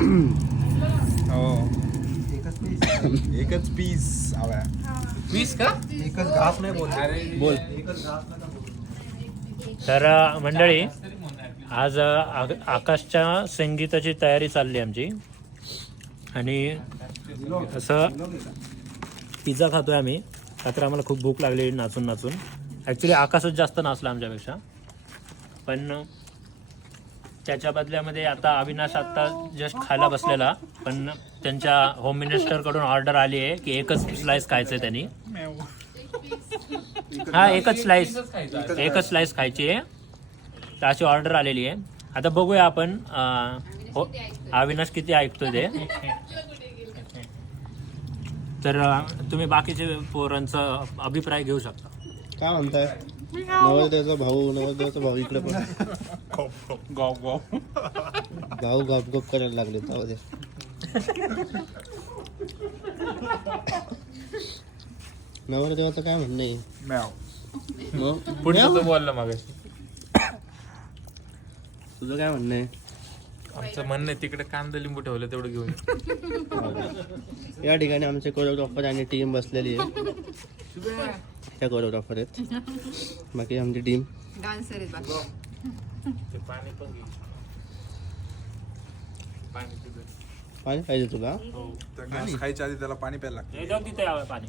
हो एकच पीस हवा वीस का? एकच घास नाही बोल बोल. एकच घास नका बोलू. तर मंडळी आज आकाशच्या संगीताची तयारी चालली आमची आणि असं पिझ्झा खातोय आम्ही का तर आम्हाला खूप भूक लागली नाचून नाचून. ॲक्च्युली आकाशच जास्त नाचला आमच्यापेक्षा, पण त्याच्या बदल्यामध्ये आता अविनाश आत्ता जस्ट खायला बसलेला, पण त्यांच्या होम मिनिस्टरकडून ऑर्डर आली आहे की एकच स्लाइस खायचं आहे त्यांनी. हा एकच स्लाइस खायची आहे तर अशी ऑर्डर आलेली आहे. आता बघूया आपण अविनाश किती ऐकतोय ते. तर तुम्ही बाकीचे पोरांचा अभिप्राय घेऊ शकता. काय म्हणताय? नवरदेवाचा भाऊ इकडे पण गॉप गॉप भाऊ गप करायला लागले. जाऊ नवरदेवाचं काय म्हणणं आहे? मग पुढचं बोललं मागाशी. तुझं काय म्हणणं आहे? आमचं म्हणणं आहे तिकडे कांदा लिंबू ठेवलं तेवढं घेऊन ये. या ठिकाणी आमचे कोरिओग्राफर आणि टीम बसलेली आहे. त्या कोरिओग्राफर आहेत, बाकी आमची टीम डान्सर आहेत बाकी. ते पाणी पण घे. पाणी पिलं. पाणी पाहिजे तुला? खायच्या आधी त्याला पाणी प्यायला लागतं. तिथे पाणी